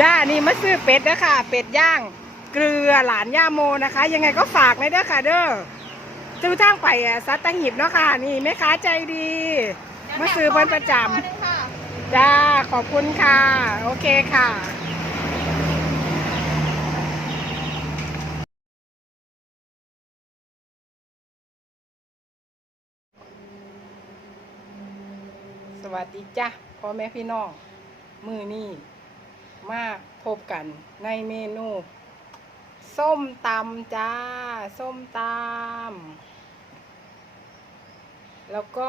จ้านี่มาซื้อเป็ดนะค่ะเป็ดย่าง เกลือหลานย่าโมนะคะ ยังไงก็ฝากเลยเด้อค่ะเด้อซื้อทางไปอะซัตตหิบเนาะค่ะ นี่แม่ค้าใจดี มาซื้อเพิ่นประจำจ้าขอบคุณค่ะ โอเคค่ะสวัสดีจ้ะพ่อแม่พี่น้อง มือนี่ มาพบกันในเมนู ส้มตำจ้า ส้มตำแล้วก็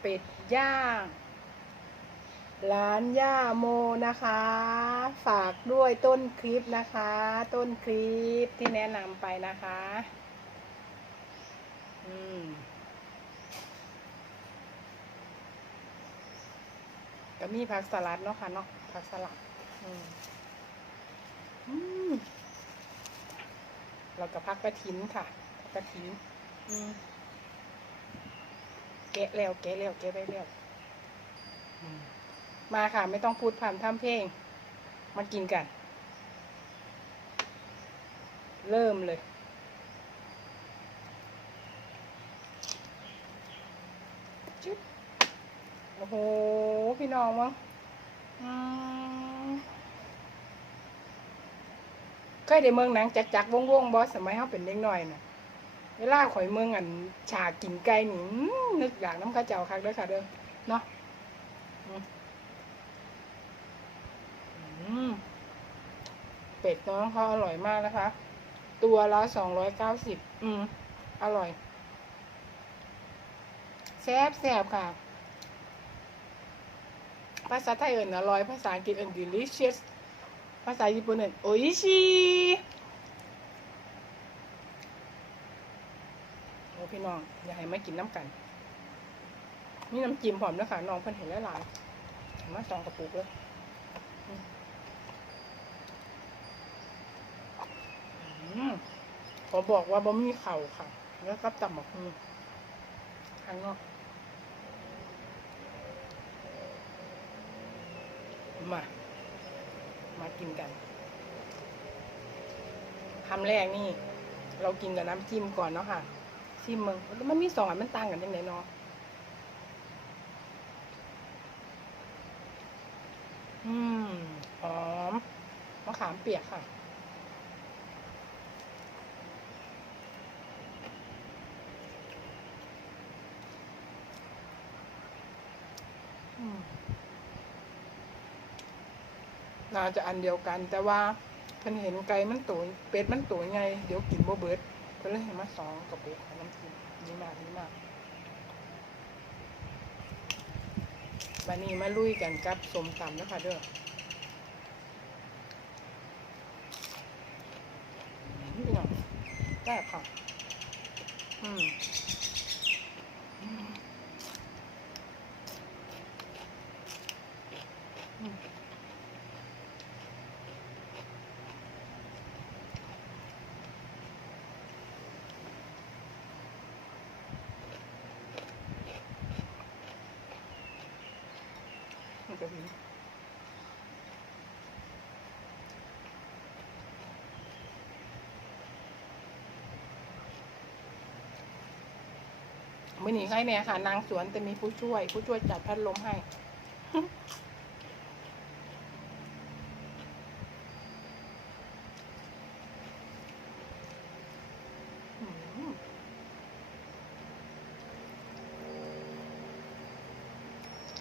เป็ดย่าง ร้านย่าโมนะคะ ฝากด้วยต้นคลิปนะคะ ต้นคลิปที่แนะนำไปนะคะ อืม ก็มีผักสลัดเนาะค่ะเนาะผักสลัดอืมแล้วก็ผักกระถินค่ะกระถินอืมแกะแล้วแกะแล้วแกะได้แล้วมาค่ะ ไม่ต้องพูดผ่านทำเพลง มากินกัน เริ่มเลย จุ๊บ โอ้โห พี่น้องมั้งเคยได้เมืองหนังจักจักวงวงบอสสมัยเขาเป็นเด็กน้อยน่ะ เวลาข่อยเมืองอันฉากกินไก่หนี่อื้อนึกอยากน้ำข้าเจ้าคักเด้อค่ะเด้อเนาะอืมเป็ดน้องเขาอร่อยมากนะคะ ตัวละสองร้อยเก้าสิบอืม อร่อยแซ่บแซ่บค่ะ ภาษาไทยเอิญอร่อย ภาษาอังกฤษเอิญ delicious ภาษาญี่ปุ่นเอิญโออิชิโอ้พี่น้อง อยากให้มากินน้ำกันมีน้ำจิ้มหอมนะคะน้องเพิ่นเห็นหลายๆมาสองกระปุกเลยอืมอืมขอบอกว่าบ่มีเข่าค่ะ แล้วก็ตับหมกมือข้างนอก มา มากินกันคำแรกนี่ เรากินกับน้ำจิ้มก่อนเนาะค่ะชิมมึงมันมีสองอันมันต่างกันยังไงเนาะอืมหอมมะขามเปียกค่ะาจะอันเดียวกัน แต่ว่าเพิ่นเห็นไก่มันตัวเป็ดมันตัวใหญ่เดี๋ยวกินบ่เบิดเพิ่นเลยให้มาสองกระปุกน้ำจิ้มนี่มากนี่มากบัดนี้มาลุยกันกับสมตำนะคะเด้อนี่เนาะแซ่บค่ะอืม ไม่หนีใครเนี่ยค่ะ นางสวนแต่มีผู้ช่วย ผู้ช่วยจัดพัดลมให้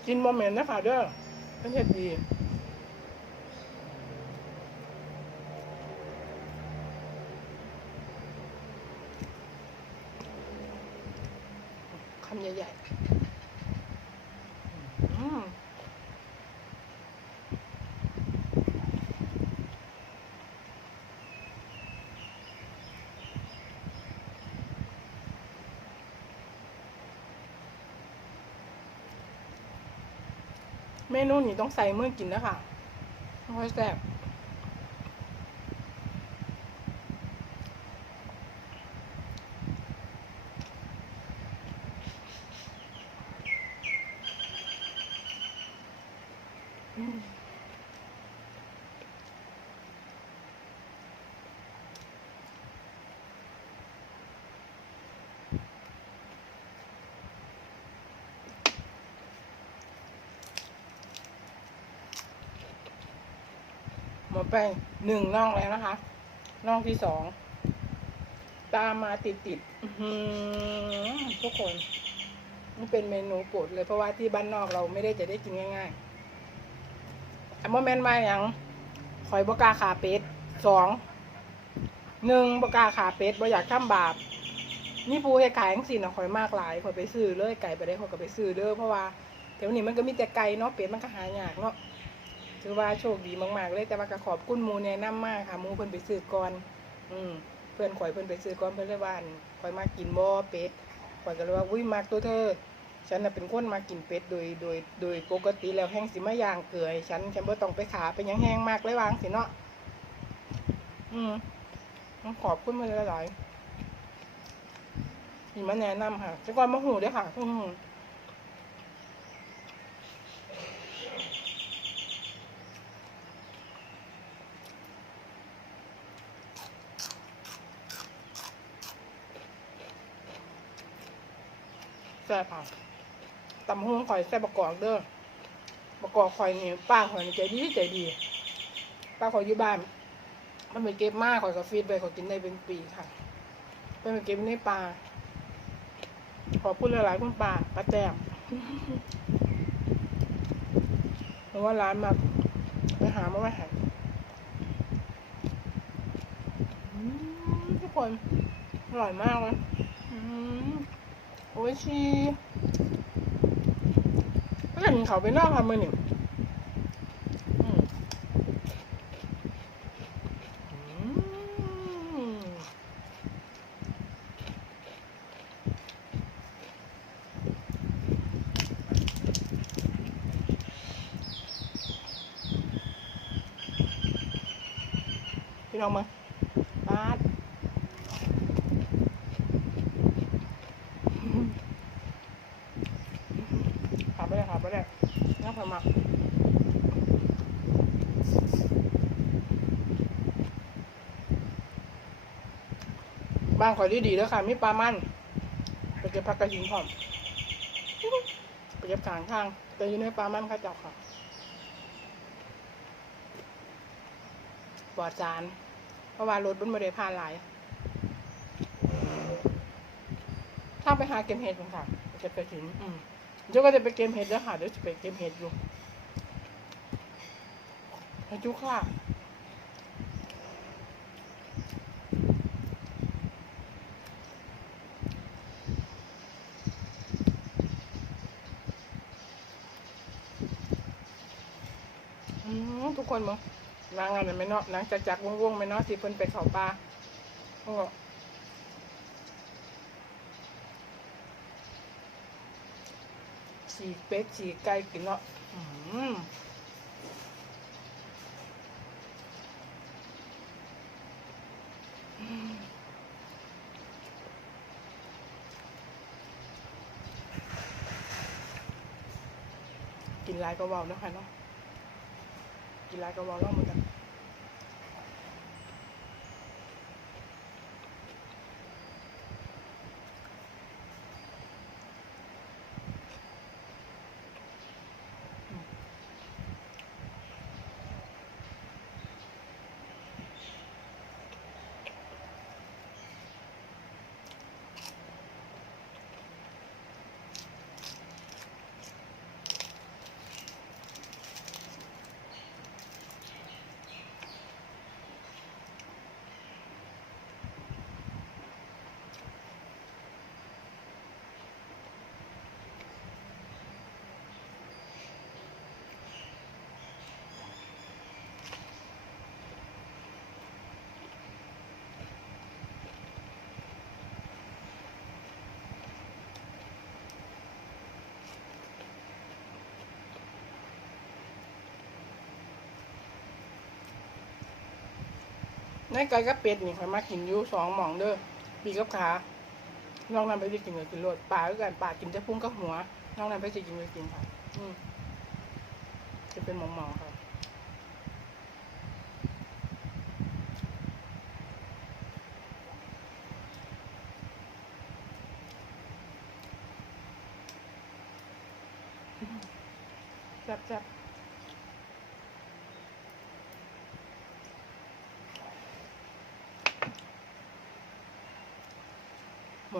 กินโมเมนต์นะคะเด้อเพิ่นเฮ็ดดี คำใหญ่ๆอืม เมนูนี้ต้องใส่เมื่อกินนะคะไม่ค่อยแซ่บ ไปหนึ่งน่องแล้วนะคะน่องที่สองตามมาติดติดๆทุกคนนี่เป็นเมนูโปรดเลยเพราะว่าที่บ้านนอกเราไม่ได้จะได้กินง่ายๆอันโมเมนต์มาอย่างคอยบกาขาเป็ดสองหนึ่งบกาขาเป็ดบ่อยากทำบาปนี่ปูให้ขายทั้งสี่นะขอยมากหลายขอยไปซื้อเลยไก่ไปได้ขอยก็ไปซื้อเด้อเพราะว่าแถวนี้มันก็มีแต่ไก่เนาะเป็ดมันก็หายากเนาะ ถือว่าโชคดีมากๆเลยแต่ว่าก็ขอบคุณหมูแนะนำมากค่ะมูเพิ่นไปซื้อก่อนอืมเพื่อนข่อยเพิ่นไปซื้อก่อนเพิ่นเลยว่านข่อยมากินบ่เป็ดข่อยก็เลยว่าอุ้ยมักตัวเธอ ฉันน่ะเป็นคนมากินเป็ดโดยโดยโดยปกติแล้วแห้งสิมาย่างเกลือฉันฉันบ่ต้องไปขาเป็นยังแห้งมากเลยวางสิเนาะอืมต้องขอบคุณมาหลายๆมีมาแนะนำค่ะจะก่อนมาหูด้วยค่ะอืม แซ่บค่ะตำหุ้งข่อยแซ่บประกอบเด้อประกอบข่อยนี่ป้าข่อยนี่ใจดีใจดี ป้าข่อยอยู่บ้าน มันไปเก็บมากข่อยก็ฟีดไปข่อยกินได้เป็นปีค่ะเป็นไปเก็บในป่าขอพูดหลายๆคุณป่าป้าแต้มเพราะว่าร้านมาไปหามาไม่หายทุกคนอร่อยมากเลย โอ้ยชีถ้าเกิดเขาไปนอกทำมือหนึ่งอืมอืม พี่น้องมาปาด ขาไปเลยขาไปเลยน่าพอมาบ้านขอยดีดีแล้วค่ะมีปลามันไปเก็บผักกระหินพร้อมไปเก็บกลางทางแต่อยู่ในปลามันเข้าเจับค่ะปลอดสารเพราะว่ารถมันไม่ได้ผ่านหลายถ้าไปหาเกมเห็ดกันค่ะจะไปถึงอืม เดี๋ยวก็จะไปเกมเห็ดแล้วค่ะเดี๋ยวจะไปเกมเห็ดอยู่ให้จุค่ะอืมทุกคนมั้งนางอันนั้นไม่เนาะนางจักจักวงวงๆไม่เนาะที่เพิ่นไปเขาปลาโอ้ ฉีเป็ดฉีไก่กินแล้วกินหลายก็เบาเนาะค่ะเนาะกินไรก็เบาแล้วมัน ในไก่กับเป็ดนี่ข่อยมากินอยู่สองหม่องเด้อปีกับขาลองนำไปสิกินเลยกินรสปลาด้วยกันปลากินจะพุ่งกับหัวลองนำไปสิกินเลยกินค่ะอืมจะเป็นหม่องๆค่ะแซ่บๆ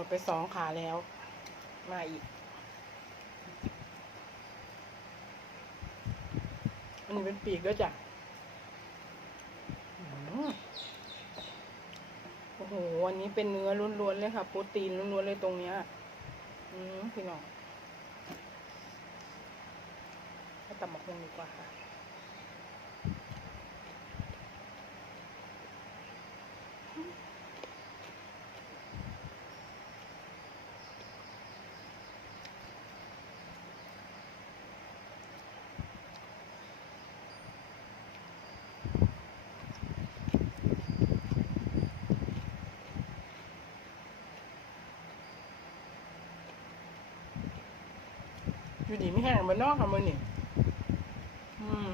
ดไปสองขาแล้ว มาอีก อันนี้เป็นปีกด้วยจ้ะโอ้โห อันนี้เป็นเนื้อล้วนๆเลยค่ะ โปรตีนล้วนๆเลยตรงเนี้ย อืมพี่น้องให้ตำบักคงดีกว่าค่ะ อยู่ดีไม่แห้งบนนอกค่ะมือนี่อืม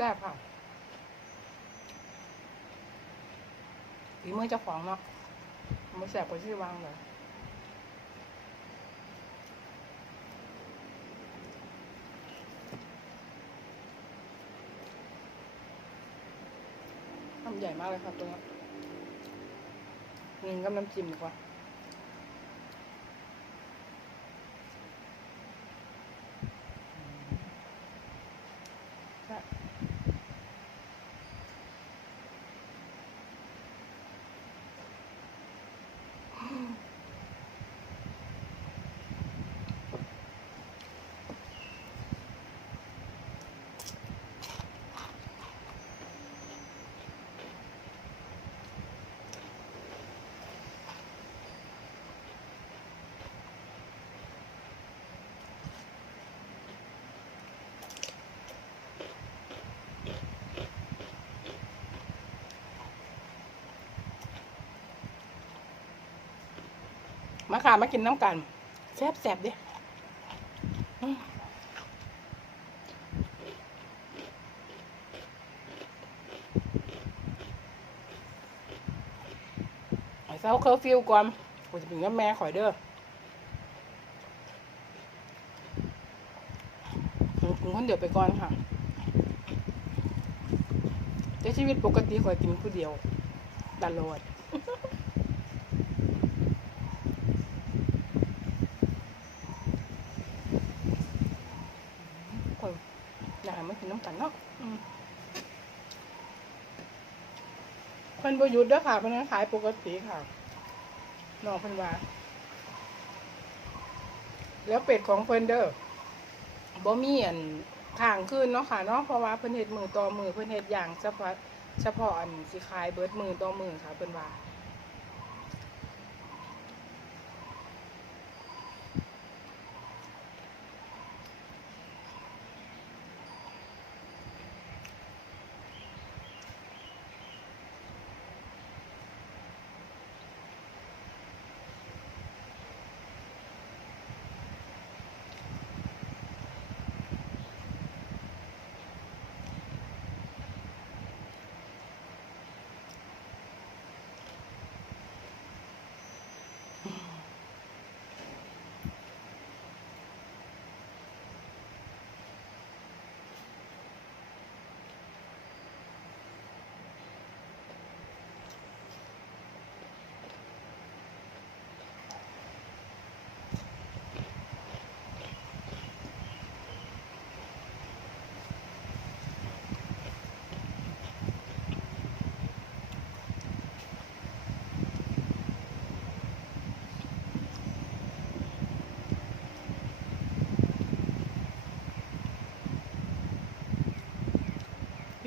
แซ่บค่ะฝีมือเจ้าของเนาะไม่แซ่บกว่าที่วางเลยทำใหญ่มากเลยครับตัวนี้นี่กับน้ำจิ้มดีกว่า มาค่ะมากินน้ำกันแซ่บแซ่บดิไอ้เซาเคอร์ฟิวก่อนกูจะเป็นกับแม่ข่อยเด้อกินคนเดียวไปก่อนค่ะแต่ชีวิตปกติข่อยกินผู้เดียวตลอด คนอยากให้มากินน้ำกันเนาะอืม เพิ่นประยุทธ์เด้อค่ะเพิ่นก็ขายปกติค่ะน้องเพิ่นว่า แล้วเป็ดของเพิ่นเด้อบ่มีอันข้างขึ้นเนาะค่ะเนาะเพราะว่าเพิ่นเฮ็ดมือต่อมือเพิ่นเฮ็ดอย่างเฉพาะเฉพาะอันสิขายเบิดมือต่อมือค่ะเพิ่นว่า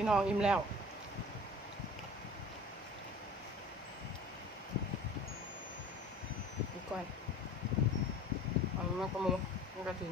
พี่น้องอิ่มแล้วดูก่อนเอามากก็มูมันก็ถึง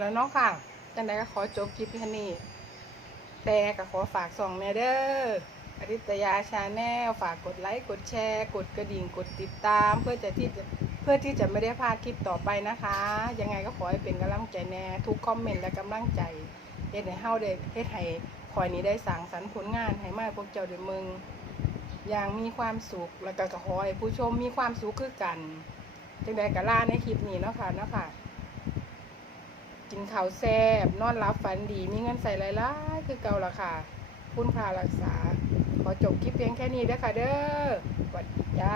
แล้วเนาะค่ะจังใดก็ขอจบคลิปแค่นี้แต่ก็ขอฝากส่องแม่เด้ออริตยาชาแนลฝากกดไลค์กดแชร์ กดกระดิ่งกดติดตาม เพื่อจะที่จะเพื่อที่จะไม่ได้พลาดคลิปต่อไปนะคะ ยังไงก็ขอให้เป็นกำลังใจแน่ทุกคอมเมนต์และกำลังใจเฮ็ดให้เฮาได้เฮ็ดให้คอยนี้ได้สั่งสรรค์ผลงานให้มาพวกเจ้าได้เมืองอย่างมีความสุขแล้วก็ขอให้ผู้ชมมีความสุขคือกันจังใดก็ล่าในคลิปนี้เนาะค่ะเนาะค่ะ กินข้าวแซ่บนอนรับฝันดี มีเงินใส่หลายๆคือเก่าละค่ะ คุณพารักษา ขอจบคลิปเพียงแค่นี้เด้อค่ะเด้อสวัสดีจ้า